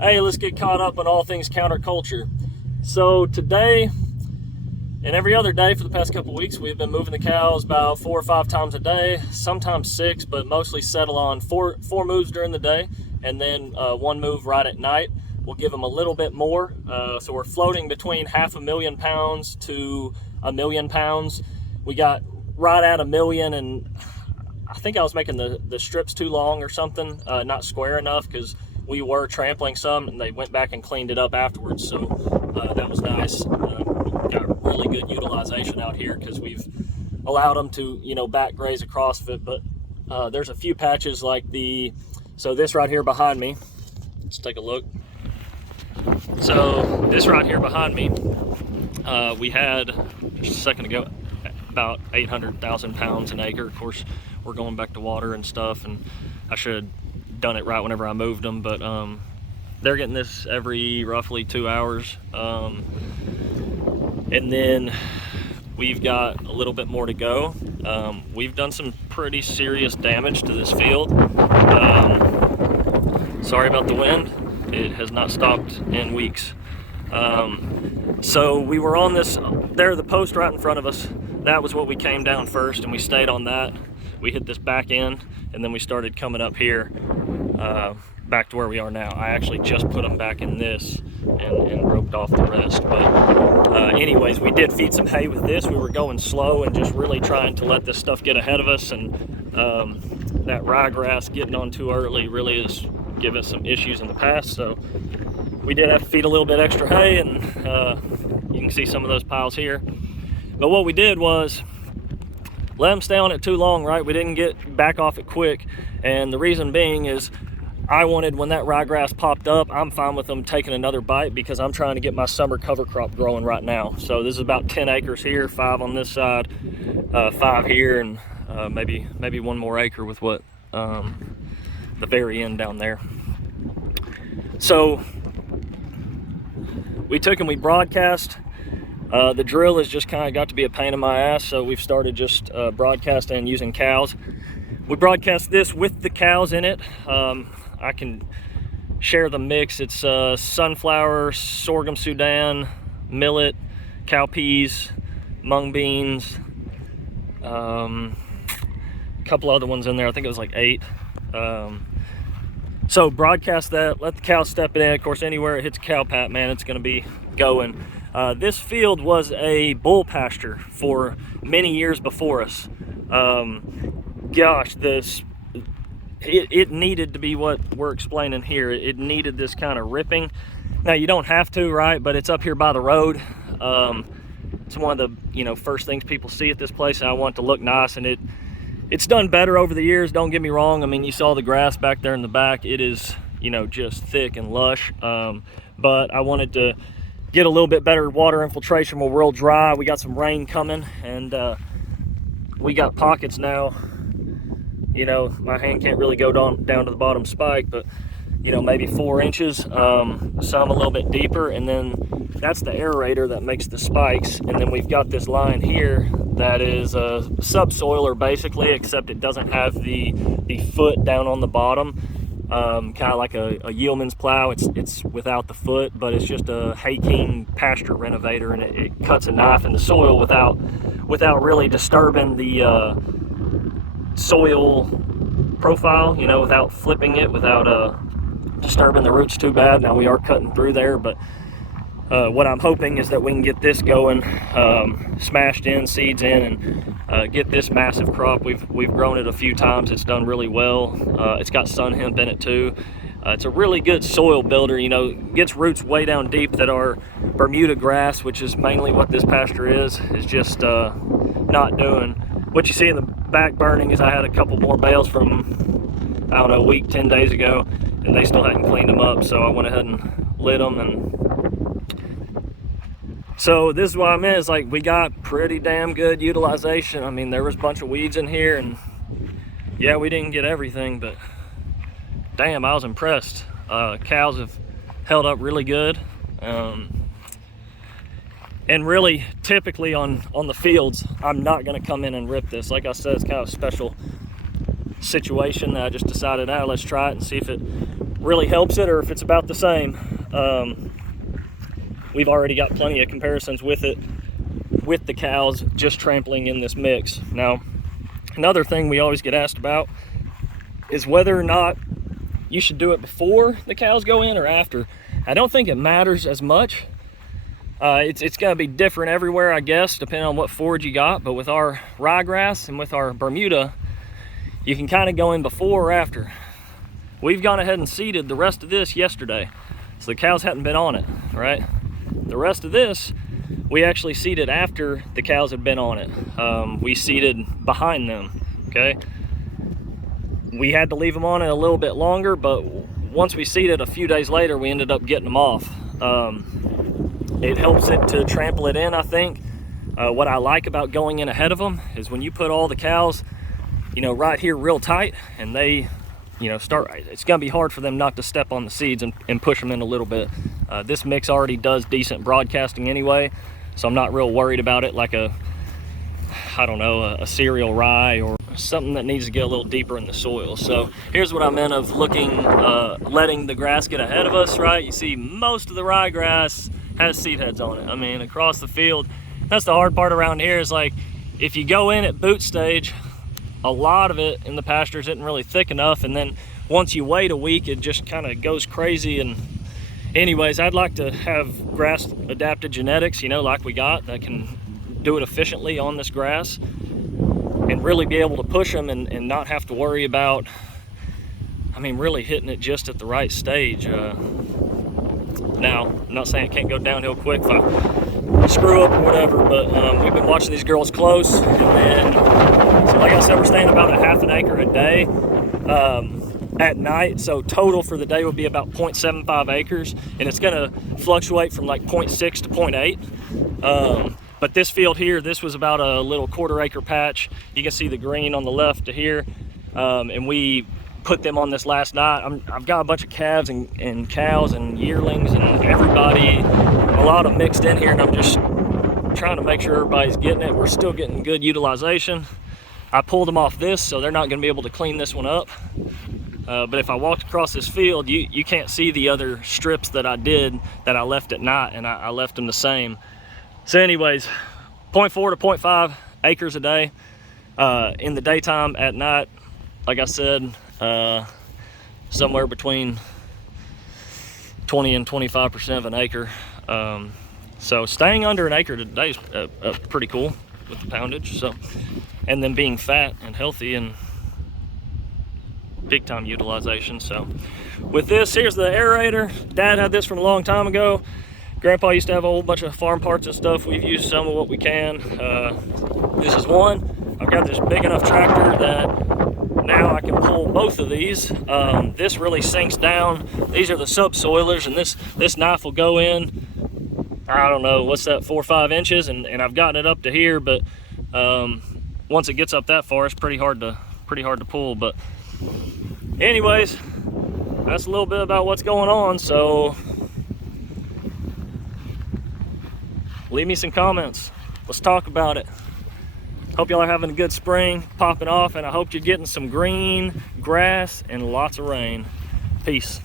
Hey, let's get caught up on all things counterculture. So today and every other day for the past couple weeks, we've been moving the cows about 4 or 5 times a day, sometimes 6, but mostly settle on four moves during the day, and then 1 move right at night. We'll give them a little bit more. So we're floating between 500,000 pounds to 1,000,000 pounds. We got right at 1,000,000, and I think I was making the strips too long or something, not square enough, because we were trampling some and they went back and cleaned it up afterwards. So that was nice. Got really good utilization out here because we've allowed them to, back graze across of it. But there's a few patches like so this right here behind me, let's take a look. So this right here behind me, we had just a second ago about 800,000 pounds an acre. Of course, we're going back to water and stuff, and I should have done it right whenever I moved them, but they're getting this every roughly 2 hours. And then we've got a little bit more to go. We've done some pretty serious damage to this field. Sorry about the wind. It has not stopped in weeks. So we were on this, there, the post right in front of us. That was what we came down first, and we stayed on that. We hit this back end, and then we started coming up here back to where we are now. I actually just put them back in this and roped off the rest. But anyways, we did feed some hay with this. We were going slow and just really trying to let this stuff get ahead of us, and that ryegrass getting on too early really has given us some issues in the past. So we did have to feed a little bit extra hay, and you can see some of those piles here. But what we did was let them stay on it too long, right? We didn't get back off it quick. And the reason being is I wanted, when that ryegrass popped up, I'm fine with them taking another bite because I'm trying to get my summer cover crop growing right now. So this is about 10 acres here, 5 on this side, 5 here, and maybe 1 more acre with what the very end down there. So we took and we broadcast. The drill has just kind of got to be a pain in my ass, so we've started just broadcasting and using cows. We broadcast this with the cows in it. I can share the mix. It's sunflower, sorghum Sudan, millet, cowpeas, mung beans, a couple other ones in there. I think it was like 8. So broadcast that, let the cows step it in. Of course, anywhere it hits a cow pat, man, it's gonna be going. This field was a bull pasture for many years before us. Gosh, it needed to be what we're explaining here. It needed this kind of ripping. Now, you don't have to, right? But it's up here by the road. It's one of the first things people see at this place, and I want it to look nice. And it's done better over the years. Don't get me wrong. I mean, you saw the grass back there in the back. It is just thick and lush. But I wanted to get a little bit better water infiltration. We're real dry. We got some rain coming, and we got pockets now. My hand can't really go down to the bottom spike, but maybe 4 inches, some a little bit deeper, and then that's the aerator that makes the spikes. And then we've got this line here that is a subsoiler basically, except it doesn't have the foot down on the bottom. Kind of like a yeoman's plow. It's without the foot, but it's just a Hay King pasture renovator, and it cuts a knife in the soil without really disturbing the soil profile, without flipping it, without disturbing the roots too bad. Now we are cutting through there, but what I'm hoping is that we can get this going, smashed in, seeds in, and get this massive crop. We've grown it a few times. It's done really well. It's got sun hemp in it too. It's a really good soil builder. Gets roots way down deep that are Bermuda grass, which is mainly what this pasture is just not doing. What you see in the back burning is I had a couple more bales from, I don't know, a week, 10 days ago, and they still hadn't cleaned them up, so I went ahead and lit them. And so this is what I meant, is like we got pretty damn good utilization. I mean, there was a bunch of weeds in here, and yeah, we didn't get everything, but damn, I was impressed. Cows have held up really good. And really, typically on the fields, I'm not going to come in and rip this. Like I said, it's kind of a special situation that I just decided, let's try it and see if it really helps it or if it's about the same. We've already got plenty of comparisons with it, with the cows just trampling in this mix. Now, another thing we always get asked about is whether or not you should do it before the cows go in or after. I don't think it matters as much. It's gonna be different everywhere, I guess, depending on what forage you got, but with our ryegrass and with our Bermuda, you can kind of go in before or after. We've gone ahead and seeded the rest of this yesterday, so the cows hadn't been on it, right? The rest of this, we actually seeded after the cows had been on it. We seeded behind them, okay? We had to leave them on it a little bit longer, but once we seeded a few days later, we ended up getting them off. It helps it to trample it in, I think. What I like about going in ahead of them is when you put all the cows, you know, right here real tight, and they, you know, it's gonna be hard for them not to step on the seeds and push them in a little bit. This mix already does decent broadcasting anyway, so I'm not real worried about it like a cereal rye or something that needs to get a little deeper in the soil. So here's what I meant of letting the grass get ahead of us, right? You see most of the ryegrass has seed heads on it. I mean, across the field. That's the hard part around here is like, if you go in at boot stage, a lot of it in the pastures isn't really thick enough, and then once you wait a week, it just kind of goes crazy. And anyways, I'd like to have grass adapted genetics, you know, like we got, that can do it efficiently on this grass and really be able to push them and not have to worry about, I mean, really hitting it just at the right stage. Now, I'm not saying it can't go downhill quick if I screw up or whatever, but we've been watching these girls close, and then, so like I said, we're staying about a half an acre a day at night, so total for the day would be about 0.75 acres, and it's gonna fluctuate from like 0.6 to 0.8. But this field here, this was about a little quarter-acre patch. You can see the green on the left to here, and we put them on this last night. I've got a bunch of calves and cows and yearlings and everybody, a lot of mixed in here, and I'm just trying to make sure everybody's getting it. We're still getting good utilization. I pulled them off this, so they're not gonna be able to clean this one up. But if I walked across this field, you can't see the other strips that I did that I left at night, and I left them the same. So anyways, 0.4 to 0.5 acres a day in the daytime. At night, like I said, somewhere between 20 and 25% of an acre. So staying under an acre today is pretty cool with the poundage. So, and then being fat and healthy and big time utilization. So with this, here's the aerator. Dad had this from a long time ago. Grandpa used to have a whole bunch of farm parts and stuff. We've used some of what we can. This is one. I've got this big enough tractor that now I can pull both of these. This really sinks down. These are the subsoilers, and this knife will go in, I don't know, what's that, 4 or 5 inches, and I've gotten it up to here, but once it gets up that far, it's pretty hard to pull. But anyways, that's a little bit about what's going on. So leave me some comments. Let's talk about it. Hope y'all are having a good spring, popping off, and I hope you're getting some green grass and lots of rain. Peace.